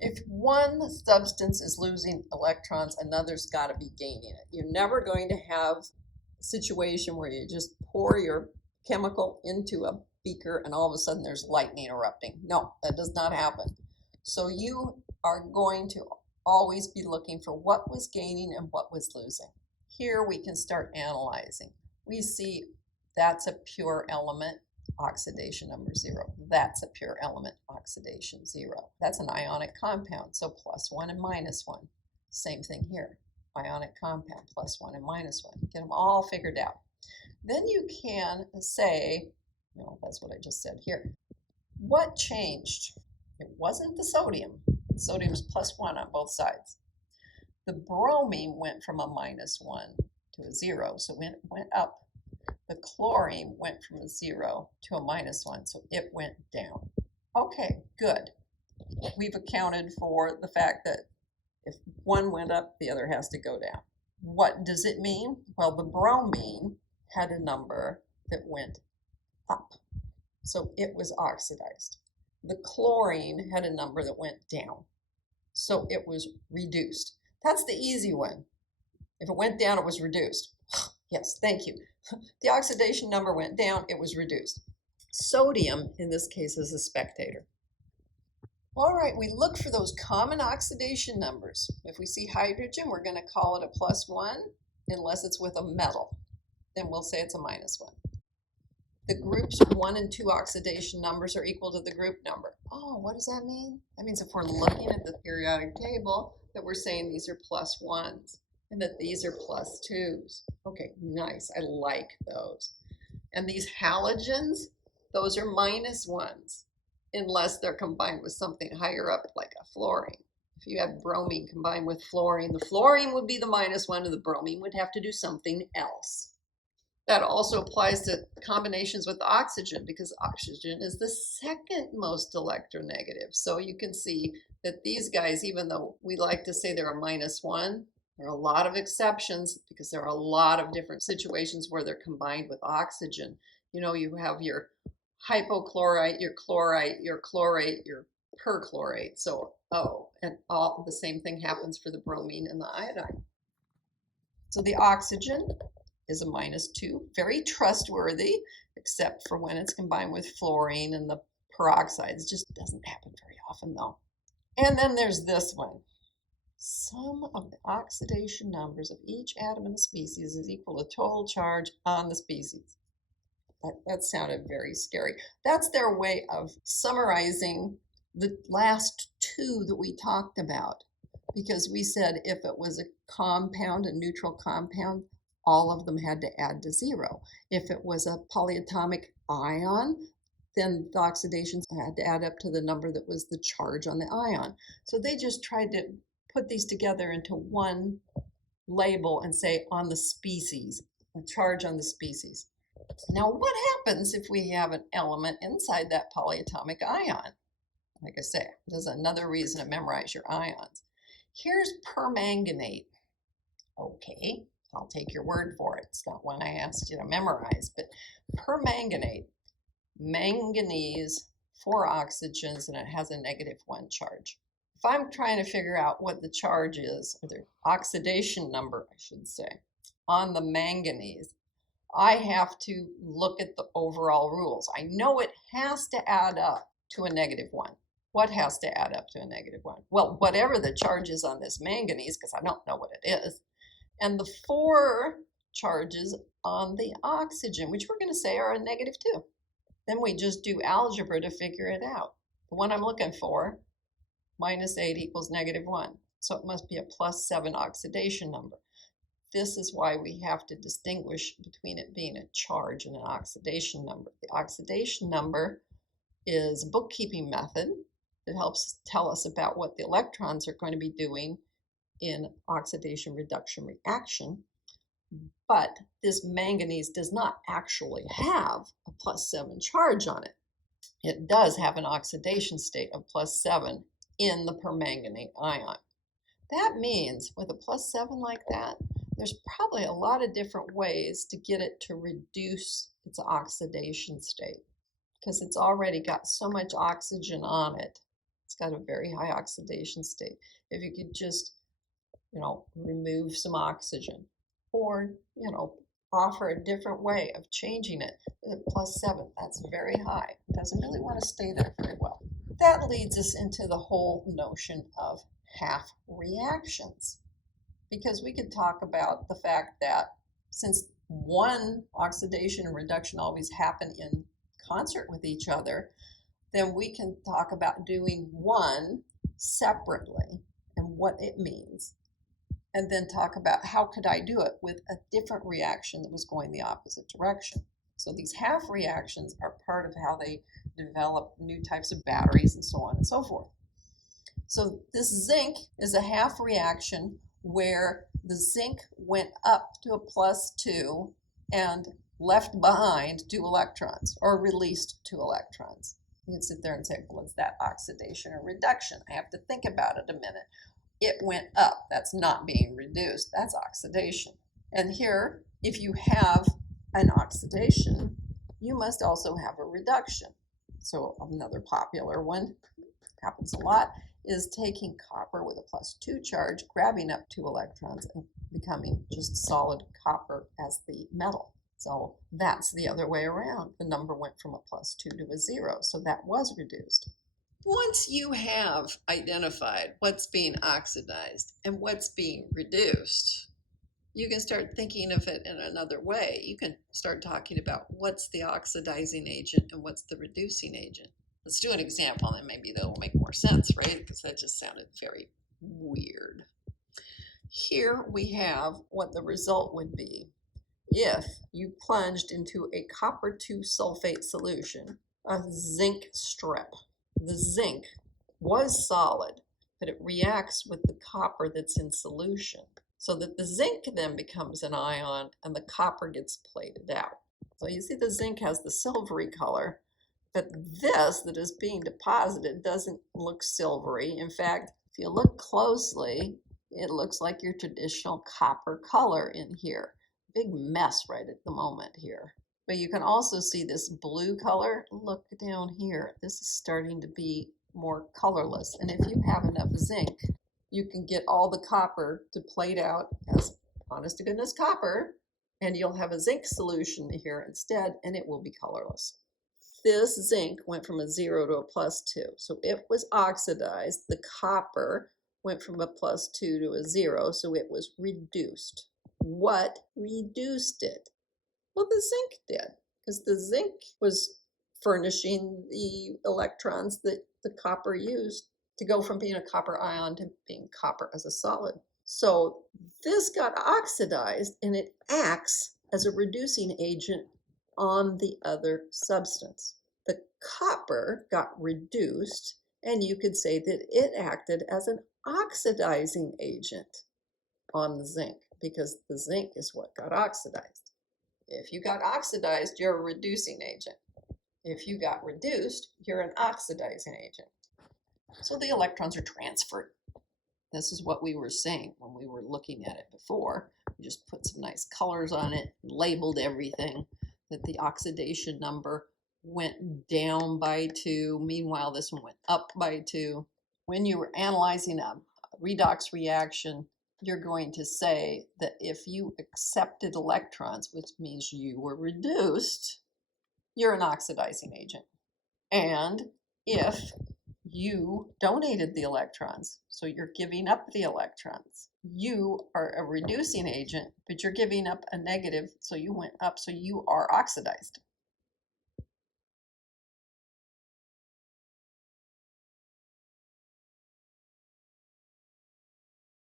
If one substance is losing electrons, another's got to be gaining it. You're never going to have a situation where you just pour your chemical into a beaker and all of a sudden there's lightning erupting. No, that does not happen. So you are going to always be looking for what was gaining and what was losing. Here we can start analyzing. We see that's a pure element, oxidation number 0. That's a pure element, oxidation 0. That's an ionic compound, so +1 and -1. Same thing here, ionic compound, +1 and -1. Get them all figured out. Then you can say, no, that's what I just said here. What changed? It wasn't the sodium. Sodium's +1 on both sides. The bromine went from a -1 to a 0, so it went up. The chlorine went from a 0 to a -1, so it went down. Okay, good. We've accounted for the fact that if one went up, the other has to go down. What does it mean? Well, the bromine had a number that went up, so it was oxidized. The chlorine had a number that went down, so it was reduced. That's the easy one. If it went down, it was reduced. Yes, thank you. The oxidation number went down, it was reduced. Sodium, in this case, is a spectator. All right, we look for those common oxidation numbers. If we see hydrogen, we're going to call it a +1, unless it's with a metal. Then we'll say it's a -1. The groups 1 and 2 oxidation numbers are equal to the group number. Oh, what does that mean? That means if we're looking at the periodic table, that we're saying these are +1s. And that these are +2s. Okay, nice. I like those. And these halogens, those are -1s, unless they're combined with something higher up, like a fluorine. If you have bromine combined with fluorine, the fluorine would be the -1, and the bromine would have to do something else. That also applies to combinations with oxygen, because oxygen is the second most electronegative. So you can see that these guys, even though we like to say they're a -1, there are a lot of exceptions because there are a lot of different situations where they're combined with oxygen. You know, you have your hypochlorite, your chlorite, your chlorate, your perchlorate. So, and all the same thing happens for the bromine and the iodine. So the oxygen is a -2, very trustworthy, except for when it's combined with fluorine and the peroxides. It just doesn't happen very often though. And then there's this one. Sum of the oxidation numbers of each atom in a species is equal to total charge on the species. That sounded very scary. That's their way of summarizing the last two that we talked about, because we said if it was a compound, a neutral compound, all of them had to add to 0. If it was a polyatomic ion, then the oxidations had to add up to the number that was the charge on the ion. So they just tried to put these together into one label and say on the species, a charge on the species. Now, what happens if we have an element inside that polyatomic ion? Like I say, there's another reason to memorize your ions. Here's permanganate. Okay, I'll take your word for it. It's not one I asked you to memorize, but permanganate, manganese, 4 oxygens, and it has a -1 charge. If I'm trying to figure out what the charge is, or the oxidation number, I should say, on the manganese, I have to look at the overall rules. I know it has to add up to a -1. What has to add up to a -1? Well, whatever the charge is on this manganese, because I don't know what it is, and the 4 charges on the oxygen, which we're going to say are a -2. Then we just do algebra to figure it out. The one I'm looking for, -8 equals -1. So it must be a +7 oxidation number. This is why we have to distinguish between it being a charge and an oxidation number. The oxidation number is a bookkeeping method that helps tell us about what the electrons are going to be doing in oxidation-reduction reaction. But this manganese does not actually have a +7 charge on it. It does have an oxidation state of +7 in the permanganate ion. That means with a +7 like that, there's probably a lot of different ways to get it to reduce its oxidation state, because it's already got so much oxygen on it It's got a very high oxidation state. If you could just, remove some oxygen or, offer a different way of changing it. +7, that's very high. It doesn't really want to stay there very well. That leads us into the whole notion of half reactions, because we could talk about the fact that since one oxidation and reduction always happen in concert with each other, then we can talk about doing one separately and what it means, and then talk about how could I do it with a different reaction that was going the opposite direction. So these half reactions are part of how they develop new types of batteries and so on and so forth. So this zinc is a half reaction where the zinc went up to a +2 and left behind 2 electrons, or released 2 electrons. You can sit there and say, well, is that oxidation or reduction? I have to think about it a minute. It went up. That's not being reduced. That's oxidation. And here, if you have an oxidation, you must also have a reduction. So another popular one, happens a lot, is taking copper with a +2 charge, grabbing up 2 electrons and becoming just solid copper as the metal. So that's the other way around. The number went from a +2 to a 0, so that was reduced. Once you have identified what's being oxidized and what's being reduced, you can start thinking of it in another way. You can start talking about what's the oxidizing agent and what's the reducing agent. Let's do an example, and maybe that'll make more sense, right? Because that just sounded very weird. Here we have what the result would be if you plunged into a copper 2 sulfate solution, a zinc strip. The zinc was solid, but it reacts with the copper that's in solution, so that the zinc then becomes an ion and the copper gets plated out. So you see the zinc has the silvery color, but this that is being deposited doesn't look silvery. In fact, if you look closely, it looks like your traditional copper color in here. Big mess right at the moment here. But you can also see this blue color. Look down here. This is starting to be more colorless. And if you have enough zinc, you can get all the copper to plate out as honest to goodness copper, and you'll have a zinc solution here instead, and it will be colorless. This zinc went from a 0 to a +2. So it was oxidized. The copper went from a +2 to a 0, so it was reduced. What reduced it? Well, the zinc did, because the zinc was furnishing the electrons that the copper used to go from being a copper ion to being copper as a solid. So this got oxidized, and it acts as a reducing agent on the other substance. The copper got reduced, and you could say that it acted as an oxidizing agent on the zinc, because the zinc is what got oxidized. If you got oxidized, you're a reducing agent. If you got reduced, you're an oxidizing agent. So the electrons are transferred. This is what we were saying when we were looking at it before. We just put some nice colors on it, labeled everything, that the oxidation number went down by 2. Meanwhile, this one went up by 2. When you were analyzing a redox reaction, you're going to say that if you accepted electrons, which means you were reduced, you're an oxidizing agent. And if you donated the electrons, so you're giving up the electrons, you are a reducing agent, but you're giving up a negative, so you went up, so you are oxidized.